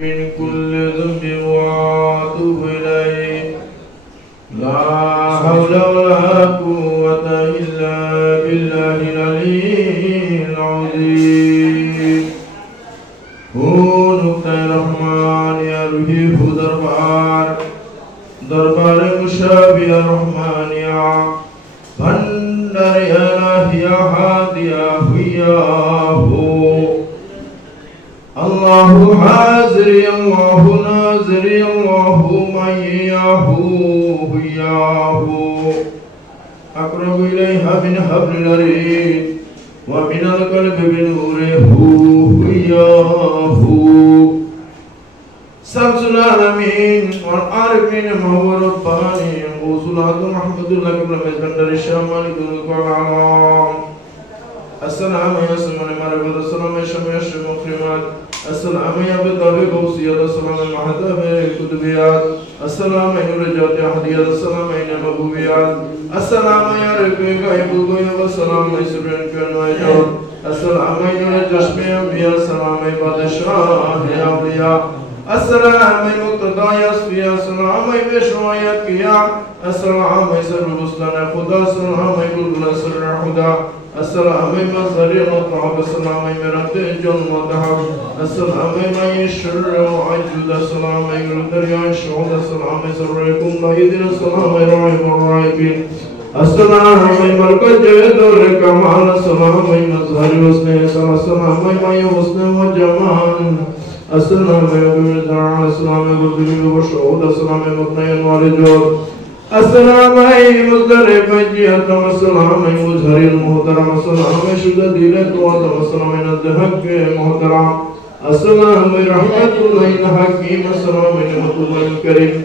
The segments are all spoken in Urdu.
من كل ذنب وأتوب إليه. لا حول ولا قوة إلا بالله العلي العظيم. هو نقطة رحمان يا روحي هو دربار مشابه الرحمن يا بندر يا هادي يا هو الله حاضر الله ناظر الله معي ياهو أقرب إليها من حبل الوريد ومن القلب بنوره ياهو شمس العالمين والعارفين وهو رباني وصلاة محمد الله قبل مزبندر الشمال العالم. السلام يا سلمان مرحبا السلام يا شمع مكرمات السلام يا بطابق وصيات السلام المحتاب الكتبيات السلام يا رجات حديات السلام يا مبوبيات السلام يا رفيق يبوبي والسلام يا سبرين كن ويجون السلام يا جشمي أنبياء السلام يا بادشاه يا أولياء السلام يا مقتدى يا صفيا السلام يا بشوية كيا السلام يا سر بستان خدا السلام يا بلبل سر خدا السلام مصدر وطعب السلام مرد جن وذهب السلام يشر وعجد السلام يردر يشعر السلام سركم ضيد السلام راعي الراعبين السلام مركز جدر كمال السلام مظهر حسن السلام حسن وجمال السلام يبرزع السلام يبرزع وشعود السلام مطمئن والجود السلام مزدرف جيتم السلام مزهر المحترم السلام شدد لقوة السلام الحق محترم السلام رحمة الله حكيم السلام نعمة الله الكريم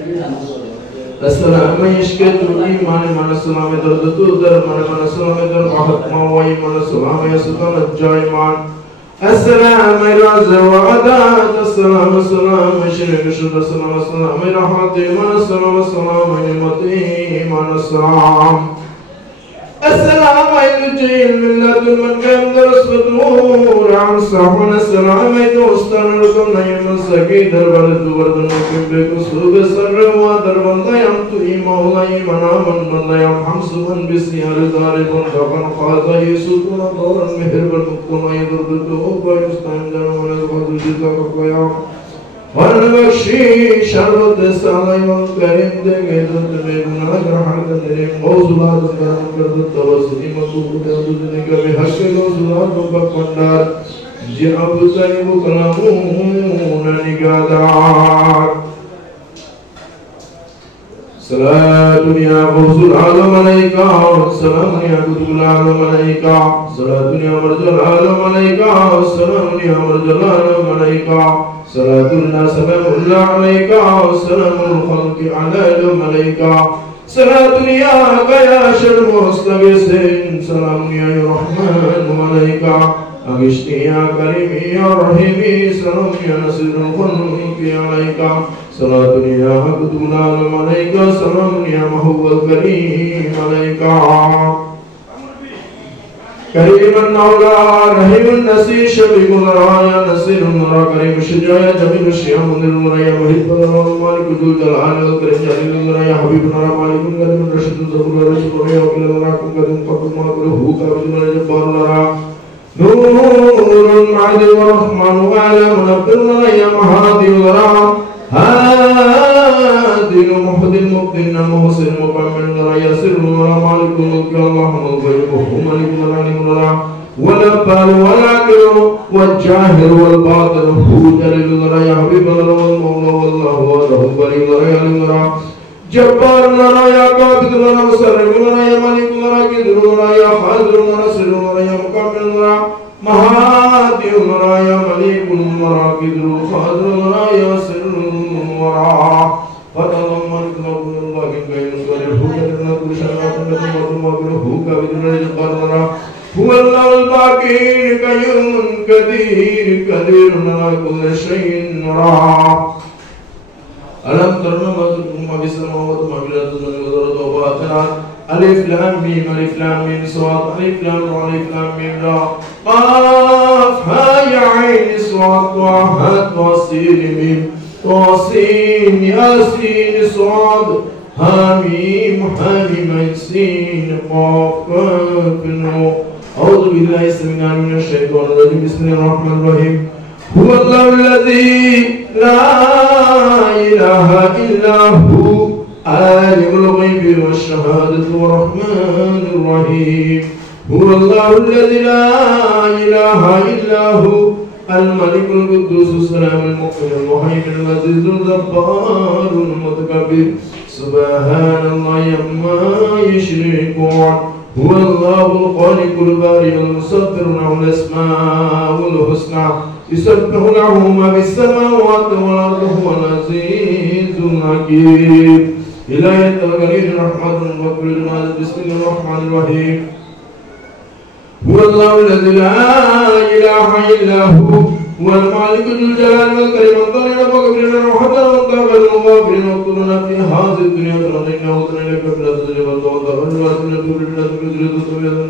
السلام يشكت إيمان من السلام درد در من السلام در محتمى وإيمان السلام يسلم الجائمان السلام راز وعداد السلام السلام شرك شد السلام السلام رحمة من السلام السلام نعمتي من السلام السلام ينجي من لدن من كان درسته عن صحن السلام يدوستان لكم نيم السكي دربار الدبر دنوكم بكسوب سر ودربان ديامت إيمولا إيمانا من ديام حمس من بسيار داربان دقان خاضا يسوطنا دورا مهر بنكتنا يدردته ويستان درمان الفضل جزاك قيام والبخشي شربت السلام والكريم دقيدت بيبنا جرحان كندريم غوزلات الكرام كردت توسطي مطلوب كردتنك بحق غوزلات وبقندار جعب سيب كلامون نقادار صلاة يا غوث العالم عليك سلام يا قطب العالم عليك صلاة يا مرجى العالم عليك سلام يا مرجى العالم عليك صلاة الله سلام الله عليك سلام الخلق عليكم عليك صلاة يا قياش المستغيثين سلام يا رحمن عليك أغشني يا كريم يا رحيم سلام يا نصير الخلق عليك صلاة يا عبد العالم عليك سلام يا محب الكريم عليك كريم النولى رحيم النسي شبيب الرايا نصير النرى كريم الشجاع جميل الشيام منذر المريا محب النرى مالك ذو الجلال والكريم جليل المريا حبيب النرى مالك الكريم الرشد الزبور الرشد المريا وكل النرى كم قدم قبل ما كله كابد المريا جبار النرى نور معدل ورحمن وعلم نبت المريا مهادي النرى هادي المحد المبدن المحسن المكمل النرى يسر النرى مالك الملك اللهم الغيب ملك النرى والأبال والعقل والجاهر والباطن هو جليل النرى يا حبيب النرى والمولى والله وله ولي النرى النرى جبار النرى يا قابض النرى مسرر النرى يا مالك النرى قدر النرى يا حاضر النرى سر النرى يا مكمل النرى مهادي النرى يا مليك النرى قدر خاضر النرى يا سر النرى فتضمن كتاب الله كي ينصر هو كتبنا كل شيء هو كتبنا جبار النرى هو الله الباقي قيوم قدير قدير نرى كل شيء نرى ألم ترى ما في السماوات وما في الأرض من قدرة وباطنات ألف لام ميم صاد ألف لام ميم را قاف ها يا عين صاد طه طاسين ميم طاسين ياسين صاد حميم عين سين قاف كاف نون. أعوذ بالله السميع العليم من الشيطان الرجيم. بسم الله الرحمن الرحيم. هو الله الذي لا إله إلا هو عالم الغيب والشهادة الرحمن الرحيم. هو الله الذي لا إله إلا هو الملك القدوس السلام المؤمن المهيمن العزيز الجبار المتكبر سبحان الله عما يشركون. هو الله الخالق البارئ المصور له الأسماء الحسنى يسبح له ما في السماوات والأرض هو العزيز الحكيم. إلهي الغني الرحمن وكل المال. بسم الله الرحمن الرحيم. هو الله الذي لا إله إلا هو المالك ذو الجلال والكرم الطاهر فاغفر وحده والتوبة المغفر واكتبنا في هذه الدنيا فرضينا وطن لك في الأرض والتوبة والواسل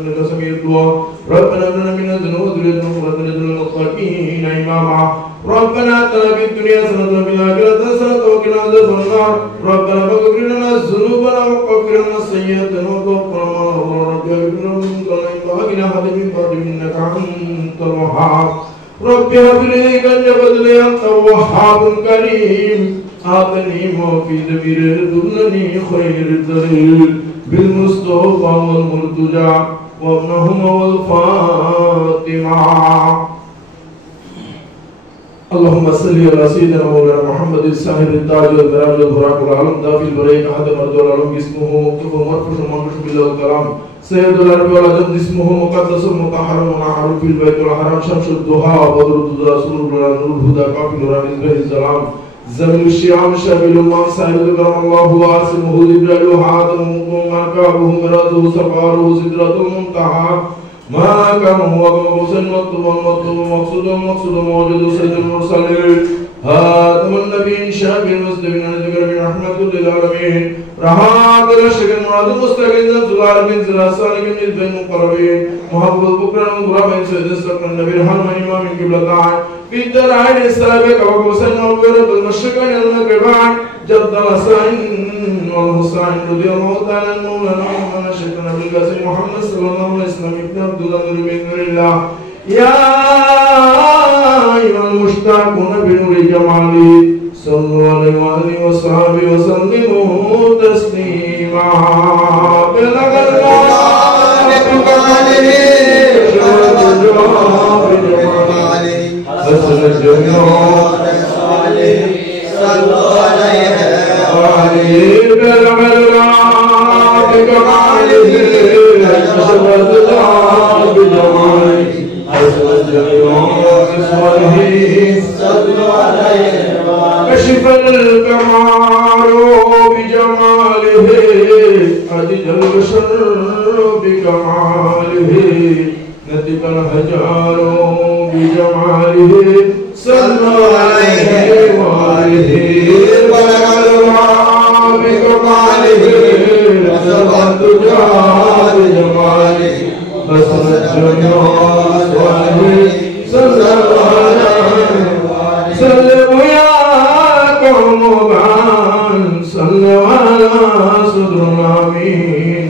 إنك سميع الدعاء. ربنا ابننا من الذنوب وذريتنا قرة أعين للمتقين إماما. ربنا آتنا في الدنيا حسنة وفي الآخرة حسنة وقنا عذاب النار. ربنا فاغفر لنا ذنوبنا وكفر عنا سيئاتنا وتوفنا مع الأبرار. رب اغفر لنا وأغننا أحد من بعد إنك أنت الوهاب. رب هب لي كنجبت أنت وهاب كريم. آتني في دبير دلني خير الدليل بالمصطفى والمرتجى وابنهما والفاطمة. اللهم صل على سيدنا مولانا محمد صاحب التاج والبراج والبراق والعالم دافي البريق أحد مرد والعلم اسمه مكتوب مرفوع منقوش بالله الكلام سيد العرب والعجم اسمه مقدس مطهر منحر في البيت الحرام شمس الضحى بدر الدجى سرور نور الهدى كافي نور مصباح الظلام زمن الشيعان شامل الامام صاحب الكرم الله وعاصمه جبريل وحاتم مركبه مراده سفاره سدرة المنتهى ما كان هو بمقصد مقصود موجود سيد المرسلين هاتم النبيين شاب المسلمين الذكر من رحمة للعالمين رحمة الشكر مراد مستقيم زلال بن زلال سالك من بين مقربين محبوب البكر المقربين سيد السقر النبي رحمة إمام قبلتان في الدرعين السابق وقوسين والقرب المشرقين المغربين جد الحسين والحسين رضي الله تعالى مولانا محمد شيخنا بالقاسم محمد صلى الله عليه وسلم ابن عبد الله بن الله يا أيها المشتاقون بنور جماله صلوا عليه وآله وصحبه وسلموا تسليما. بلغ الله بكماله حسن الجمال صلوا عليه بلغ الله بكماله حسن الجمال بجماله حسن الجمال صلوا عليه كشف الكمال بجماله أجد البشر بكماله نتف الحجار بجماله صلوا عليه وآله بلغ الله بكماله نصب الدجى بجماله حسن الجمال صلوا عليه سلموا يا قوم بعد صلوا على صدر الأمين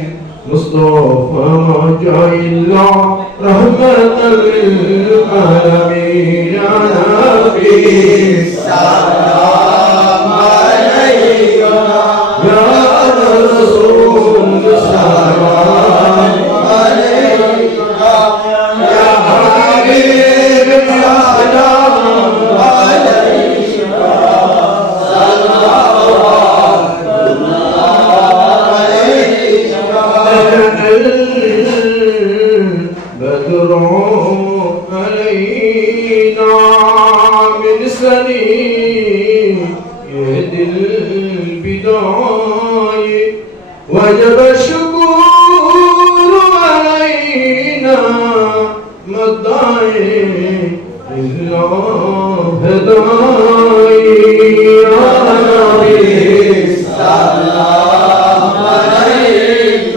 مصطفى ما جاء إلا رحمة للعالمين يا نبي سلام عليك يا رسول سلام عليك يا حبيب يا سلام عليك صلوات الله عليك بدر علينا من سنين البداية وجب الشكر علينا مدعي إلا هداي يا نبي سلام عليك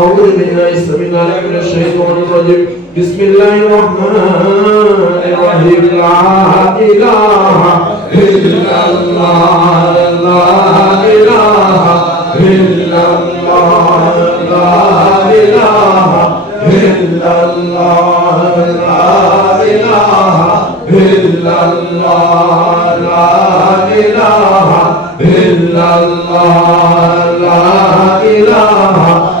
أعوذ بالله السميع العليم من الشيطان الرجيم بسم الله الرحمن الرحيم لا إله إلا الله لا إله إلا الله لا إله إلا الله لا إله إلا الله لا إله إلا الله لا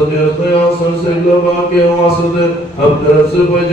واسطة الخياص سيد باقي واسطة أبدر سبج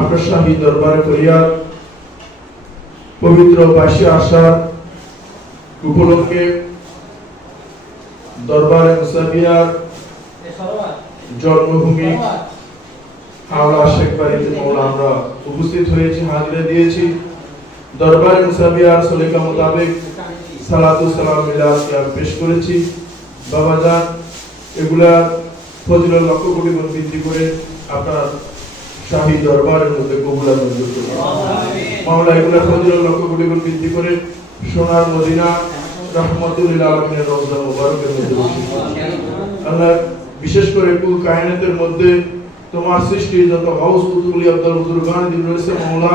আপনার শাহী দরবারে ফরিয়াদ পবিত্র বার্ষিক আশার উপলক্ষে দরবারে মুসাবিয়ার জন্মভূমি হাওড়া শেখবাড়িতে মওলা আমরা উপস্থিত হয়েছি হাজিরা দিয়েছি দরবারে মুসাবিয়ার সলিকা মোতাবেক সালাতু সালাম মিলাদ কিয়াম পেশ করেছি বাবা জান এগুলা ফজিলত লক্ষ কোটি গুণ বৃদ্ধি করে আপনার শাহী দরবারের মধ্যে কবুল মঞ্জুর করুন আমিন মাওলা এগুলা ফজিলত লক্ষ কোটি গুণ বৃদ্ধি করে সোনার মদিনা রহমতুল লিল আলামিনের রওজা মুবারকের মধ্যে বসিয়ে আল্লাহ বিশেষ করে কুল কায়নাতের মধ্যে তোমার সৃষ্টি যত গাউস কুতুবুল আব্দুল বুজুরগান দিন রয়েছে মাওলা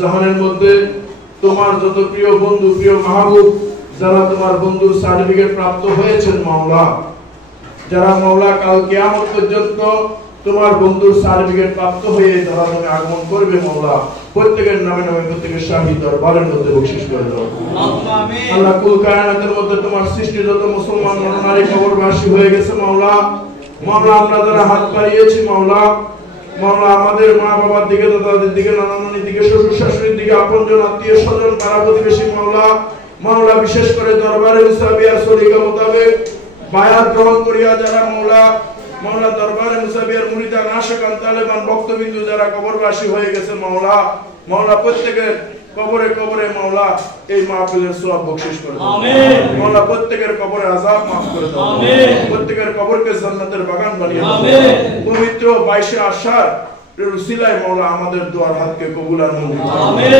জাহানের মধ্যে তোমার যত প্রিয় বন্ধু প্রিয় মাহবুব যারা তোমার বন্ধুর সার্টিফিকেট প্রাপ্ত হয়েছেন মাওলা যারা মাওলা কাল কিয়ামত পর্যন্ত তোমার বন্ধুর সার্টিফিকেট প্রাপ্ত হয়ে যারা তুমি আগমন করবে মাওলা প্রত্যেকের নামে নামে প্রত্যেকের শাহী দরবারের মধ্যে বখশিশ করে দাও আমিন আল্লাহ কুল কায়নাতের মধ্যে তোমার সৃষ্টি যত মুসলমান নরনারী কবরবাসী হয়ে গেছে মাওলা মাওলা আমরা যারা হাত বাড়িয়েছি মাওলা মাওলা আমাদের মা বাবার দিকে দাদাদের দিকে নানা নানির দিকে শ্বশুর শাশুড়ির দিকে আপনজন আত্মীয় স্বজন পাড়া প্রতিবেশী মাওলা মাওলা বিশেষ করে দরবারে মুসাবিয়ার সলিকা মোতাবেক বায়াত গ্রহণ করিয়া যারা মাওলা মাওলা দরবারে মুসাবিয়ার মুরিদান আশিকান তালেবান ভক্তবিন্দু যারা কবরবাসী হয়ে গেছে মাওলা মাওলা প্রত্যেকের কবরে কবরে মাওলা এই মাহফিলের সওয়াব বখশিশ করে দাও আমিন মাওলা প্রত্যেকের কবরে আযাব maaf করে দাও আমিন প্রত্যেকের কবরকে জান্নাতের বাগান বানিয়ে দাও আমিন পবিত্র 22 আষাঢ় এর উসিলায় মাওলা আমাদের দোয়ার হাতকে কবুল আর মঞ্জুর করো আমিন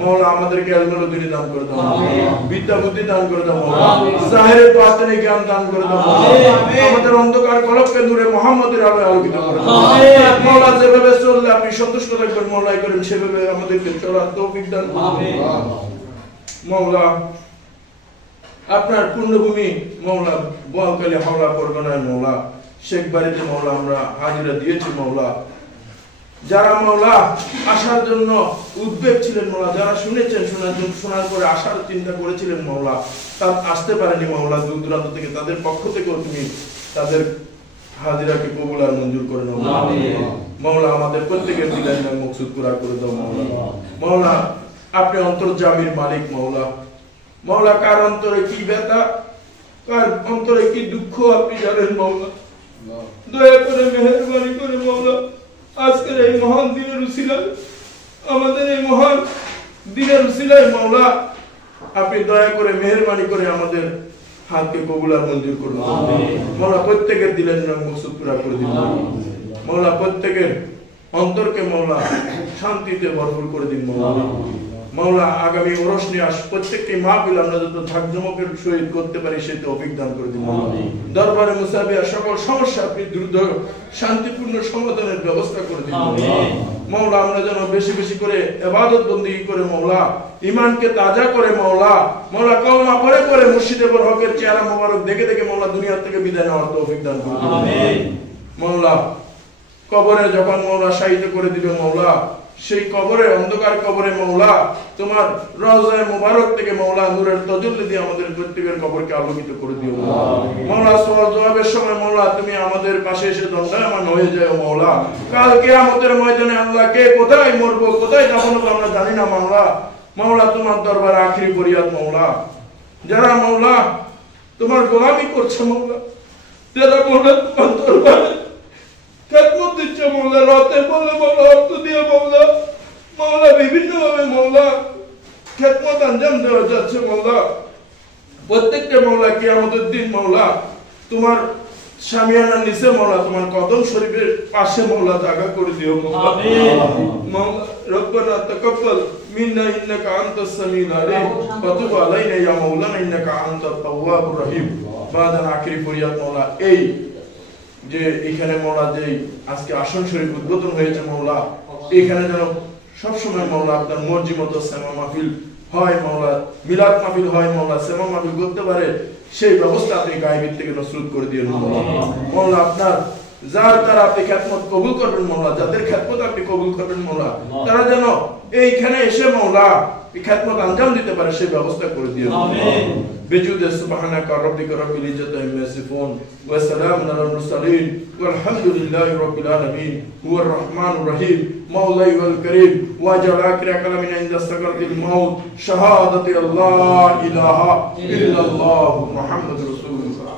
মাওলা আমাদেরকে ইলমুল দুনিয়া দান করে দাও আমিন বিদ্যা বুদ্ধি দান করে দাও আমিন জাহিরে বাতিনে জ্ঞান দান করে দাও আমিন আমাদের অন্ধকার কলবকে নূরে মুহাম্মদের আলোয় আলোকিত করে দাও আমিন মাওলা যেভাবে চললে আপনি সন্তুষ্ট থাকবেন মাওলা করেন সেভাবে আমাদেরকে চলার তৌফিক দান করুন আমিন মাওলা আপনার পূর্ণভূমি মাওলা বোয়ালখালী হাওড়া পরগনায় মাওলা শেখবাড়িতে মাওলা আমরা হাজিরা দিয়েছি মাওলা যারা মাওলা আসার জন্য উদ্বেগ ছিলেন মাওলা, যারা শুনেছেন শোনার পরে আসার চিন্তা করেছিলেন মাওলা, তারা আসতে পারেনি মাওলা দূর দূরান্ত থেকে, তাদের পক্ষ থেকেও তুমি তাদের হাজিরাকে কবুল আর মঞ্জুর করে নাও মাওলা। আমাদের প্রত্যেকের দিলের মকসুদ পুরা করে দাও মাওলা। মাওলা আপনি অন্তর্যামীর মালিক মাওলা। মাওলা কার অন্তরে কি ব্যথা, কার অন্তরে কি দুঃখ আপনি জানেন মাওলা। দয়া করে মেহেরবানি করে মাওলা আজকের এই মহান দিনের উসিলায়, আমাদের এই মহান দিনের উসিলায় মাওলা আপনি দয়া করে মেহেরবানি করে আমাদের হাতকে কবুল আর মঞ্জুর করুন মাওলা। প্রত্যেকের দিলের মকসুদ পুরা করে দিন মাওলা। প্রত্যেকের অন্তরকে মাওলা শান্তিতে ভরপুর করে দিন মাওলা। মাওলা আগামী ওরস নিয়াস প্রত্যেকটি মাহফিল আমরা যত ঝাঁকজমকের সহিত করতে পারি সে তৌফিক দান করে দিন দরবারে মুসাবিয়া সকল সমস্যা আপনি দ্রুত শান্তিপূর্ণ সমাধানের ব্যবস্থা করে দিন মাওলা। আমরা যেন বেশি বেশি করে ইবাদত বندگی করে মাওলা, ঈমানকে তাজা করে মাওলা, মাওলা কলমা পড়ে পড়ে মুর্শিদে বরহকের চেহারা মোবারক দেখে দেখে মাওলা দুনিয়া থেকে বিদায় নেওয়ার তৌফিক দান করে দিন আমিন মাওলা। কবরে যখন মাওলা শায়িত করে দিবে মাওলা, সেই কবরে অন্ধকার কবরে মাওলা তোমার রওজায়ে মুবারক থেকে মাওলা নূরের তাজাল্লি দিয়ে আমাদের প্রত্যেকের কবরকে আলোকিত করে দিও মাওলা। সওয়াল জবাবের সময় মাওলা তুমি আমাদের পাশে এসে দণ্ডায়মান হয়ে যাও মাওলা। কাল কিয়ামতের ময়দানে আল্লাহ কে কোথায় মরবো কোথায় দাফন হবে আমরা জানি না মাওলা। মাওলা তোমার দরবারে আখিরি ফরিয়াদ মাওলা, যারা মাওলা তোমার গোলামি করছে মাওলা, যারা মাওলা তোমার দরবারে খেদমত দিচ্ছে মাওলা, রাতে বলে মাওলা অর্থ দিয়ে মাওলা, মাওলা বিভিন্ন ভাবে মাওলা খেদমত আঞ্জাম দেওয়া যাচ্ছে মাওলা। প্রত্যেকটা মাওলা কিয়ামতের দিন মাওলা তোমার শামিয়ানার নিচে মাওলা তোমার কদম শরীফের পাশে মাওলা জায়গা করে দিও মাওলা। মাওলা রব্বানা তাকাব্বাল মিন্না ইন্নাকা আনতাস সামিউল আলিম ওয়া তুব আলাইনা ইয়া মাওলানা ইন্নাকা আনতাত তাওয়াবুর রহিম। বাদান আখিরি ফরিয়াদ মাওলা, এই যে এখানে মাওলা যে আজকে আসন শরীফ উদ্বোধন হয়েছে মাওলা, এখানে যেন সব সময় মাওলা আপনার মর্জি মতো সেমা মাহফিল হয় মাওলা, মিলাদ মাহফিল হয় মাওলা, সেমা মাহফিল করতে পারে সেই ব্যবস্থা আপনি গায়বীর থেকে নসরত করে দিয়েন মাওলা। আপনার যার দ্বারা আপনি খেদমত কবুল করবেন মাওলা, যাদের খেদমত আপনি কবুল করবেন মাওলা, তারা যেন এইখানে এসে মাওলা খেদমত আঞ্জাম দিতে পারে সেই ব্যবস্থা করে দিয়েন আমিন। বিজুদ সুবহানাকা রাব্বিকা রাব্বিল ইজ্জাতি আম্মা ইয়াসিফুন ওয়া সালামুন আলাল মুরসালিন ওয়াল হামদুলিল্লাহি রাব্বিল আলামিন হুয়ার রহমানুর রহিম মাওলাই ওয়াল কারীম ওয়া জালা আখিরা কালামিনা ইনদা সাকরাতিল মাউত শাহাদাতি আল্লাহ ইলাহা ইল্লাল্লাহ মুহাম্মাদুর রাসূলুল্লাহ।